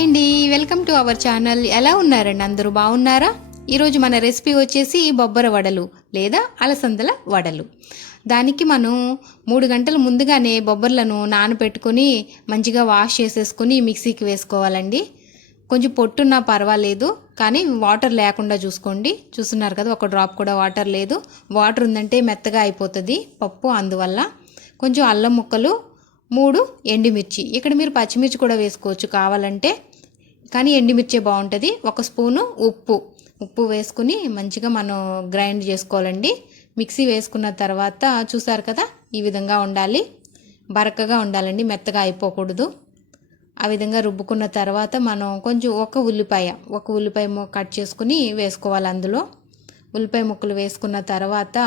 Hi అండి, welcome to our channel. ఎలా ఉన్నారండి? అందరూ బాగున్నారా? ఈరోజు మన రెసిపీ వచ్చేసి బొబ్బర వడలు లేదా అలసందల వడలు. దానికి మనం 3 గంటల ముందుగానే బొబ్బర్లను నానబెట్టుకొని మంచిగా వాష్ చేసేసుకొని మిక్సీకి వేసుకోవాలండి. కొంచెం పొట్టున్నా పర్వాలేదు, కానీ వాటర్ లేకుండా చూసుకోండి. చూస్తున్నారు కదా, ఒక డ్రాప్ కూడా వాటర్ లేదు. వాటర్ ఉందంటే మెత్తగా అయిపోతుంది పప్పు. అందువల్ల కొంచెం అల్లం ముక్కలు, 3 ఎండుమిర్చి, ఇక్కడ మీరు పచ్చిమిర్చి కూడా వేసుకోవచ్చు కావాలంటే, కానీ ఎండుమిర్చే బాగుంటుంది. 1 స్పూను ఉప్పు వేసుకుని మంచిగా మనం గ్రైండ్ చేసుకోవాలండి. మిక్సీ వేసుకున్న తర్వాత చూసారు కదా, ఈ విధంగా ఉండాలి. బరకగా ఉండాలండి, మెత్తగా అయిపోకూడదు. ఆ విధంగా రుబ్బుకున్న తర్వాత మనం కొంచెం ఒక ఉల్లిపాయ కట్ చేసుకుని వేసుకోవాలి. అందులో ఉల్లిపాయ ముక్కలు వేసుకున్న తర్వాత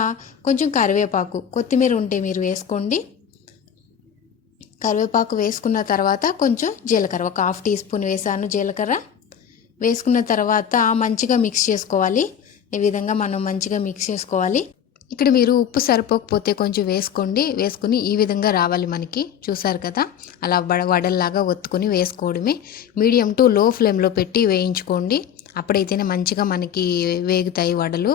కొంచెం కరివేపాకు, కొత్తిమీర ఉంటే మీరు వేసుకోండి. కరివేపాకు వేసుకున్న తర్వాత కొంచెం జీలకర్ర, ఒక 1/2 టీ స్పూన్ వేసాను జీలకర్ర. వేసుకున్న తర్వాత మంచిగా మిక్స్ చేసుకోవాలి. ఈ విధంగా మనం మంచిగా మిక్స్ చేసుకోవాలి. ఇక్కడ మీరు ఉప్పు సరిపోకపోతే కొంచెం వేసుకోండి. వేసుకుని ఈ విధంగా రావాలి మనకి. చూసారు కదా, అలా వడల్లాగా ఒత్తుకొని వేసుకోవడమే. మీడియం టు లో ఫ్లేమ్లో పెట్టి వేయించుకోండి. అప్పుడైతేనే మంచిగా మనకి వేగుతాయి వడలు.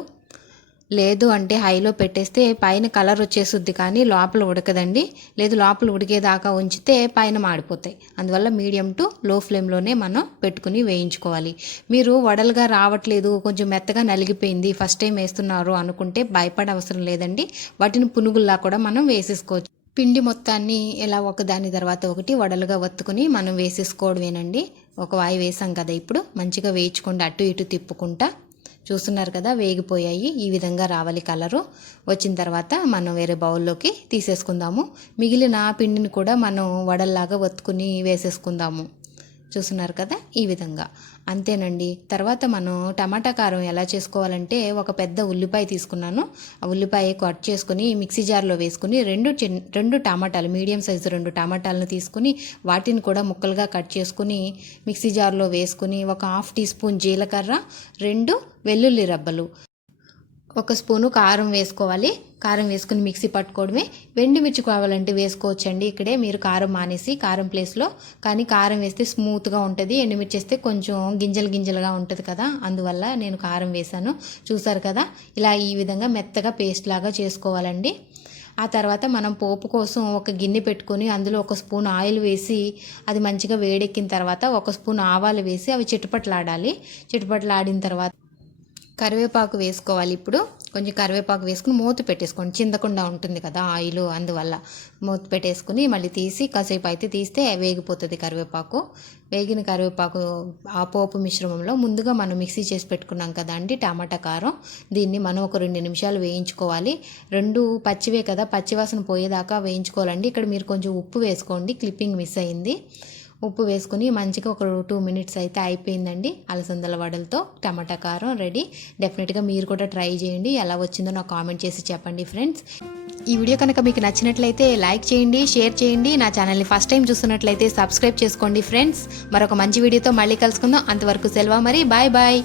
లేదు అంటే హైలో పెట్టేస్తే పైన కలర్ వచ్చేస్తుంది, కానీ లోపల ఉడకదండి. లేదు, లోపల ఉడికేదాకా ఉంచితే పైన మాడిపోతాయి. అందువల్ల మీడియం టు లో ఫ్లేమ్లోనే మనం పెట్టుకుని వేయించుకోవాలి. మీరు వడలుగా రావట్లేదు, కొంచెం మెత్తగా నలిగిపోయింది, ఫస్ట్ టైం వేస్తున్నారు అనుకుంటే భయపడే అవసరం లేదండి. వాటిని పునుగుల్లా కూడా మనం వేసేసుకోవచ్చు. పిండి మొత్తాన్ని ఇలా ఒకదాని తర్వాత ఒకటి వడలుగా వత్తుకుని మనం వేసేసుకోవడమేనండి. ఒక వాయి వేసాం కదా, ఇప్పుడు మంచిగా వేయించుకోండి, అటు ఇటు తిప్పుకుంటా. చూస్తున్నారు కదా, వేగిపోయాయి. ఈ విధంగా రావాలి కలరు. వచ్చిన తర్వాత మనం వేరే బౌల్లోకి తీసేసుకుందాము. మిగిలిన పిండిని కూడా మనం వడల్లాగా వత్తుకుని వేసేసుకుందాము. చూస్తున్నారు కదా, ఈ విధంగా. అంతేనండి. తర్వాత మనం టమాటా కారం ఎలా చేసుకోవాలంటే, ఒక పెద్ద ఉల్లిపాయ తీసుకున్నాను. ఆ ఉల్లిపాయ కట్ చేసుకుని మిక్సీ జార్లో వేసుకుని రెండు టమాటాలు, మీడియం సైజు 2 టమాటాలను తీసుకుని వాటిని కూడా ముక్కలుగా కట్ చేసుకుని మిక్సీ జార్లో వేసుకుని 1/2 టీ స్పూన్ జీలకర్ర, 2 వెల్లుల్లి రబ్బలు, 1 స్పూను కారం వేసుకోవాలి. కారం వేసుకుని మిక్సీ పట్టుకోవడమే. ఎండుమిర్చి కావాలంటే వేసుకోవచ్చండి. ఇక్కడే మీరు కారం మానేసి కారం ప్లేస్లో, కానీ కారం వేస్తే స్మూత్గా ఉంటుంది. ఎండుమిర్చి వేస్తే కొంచెం గింజలుగా ఉంటుంది కదా, అందువల్ల నేను కారం వేశాను. చూసారు కదా, ఇలా ఈ విధంగా మెత్తగా పేస్ట్ లాగా చేసుకోవాలండి. ఆ తర్వాత మనం పోపు కోసం ఒక గిన్నె పెట్టుకొని అందులో 1 స్పూన్ ఆయిల్ వేసి, అది మంచిగా వేడెక్కిన తర్వాత 1 స్పూన్ ఆవాలు వేసి అవి చిటపట్లాడాలి. చిటపట్లాడిన తర్వాత కరివేపాకు వేసుకోవాలి. ఇప్పుడు కొంచెం కరివేపాకు వేసుకుని మూత పెట్టేసుకోండి, చిందకుండా ఉంటుంది కదా ఆయిల్, అందువల్ల మూత పెట్టేసుకుని మళ్ళీ తీసి కాసేపు అయితే తీస్తే వేగిపోతుంది కరివేపాకు. వేగిన కరివేపాకు ఆ పోపు మిశ్రమంలో ముందుగా మనం మిక్సీ చేసి పెట్టుకున్నాం కదా అండి టమాటా కారం, దీన్ని మనం ఒక 2 నిమిషాలు వేయించుకోవాలి. 2 పచ్చివే కదా, పచ్చివాసన పోయేదాకా వేయించుకోవాలండి. ఇక్కడ మీరు కొంచెం ఉప్పు వేసుకోండి, క్లిప్పింగ్ మిస్ అయింది. ఉప్పు వేసుకుని మంచిగా ఒక 2 మినిట్స్ అయితే అయిపోయిందండి. అలసందల వడలతో టమాటా కారం రెడీ. డెఫినెట్గా మీరు కూడా ట్రై చేయండి. ఎలా వచ్చిందో నాకు కామెంట్ చేసి చెప్పండి ఫ్రెండ్స్. ఈ వీడియో కనుక మీకు నచ్చినట్లయితే లైక్ చేయండి, షేర్ చేయండి. నా ఛానల్ని ఫస్ట్ టైం చూస్తున్నట్లయితే సబ్స్క్రైబ్ చేసుకోండి ఫ్రెండ్స్. మరొక మంచి వీడియోతో మళ్ళీ కలుసుకుందాం. అంతవరకు సెలవు మరి, బాయ్ బాయ్.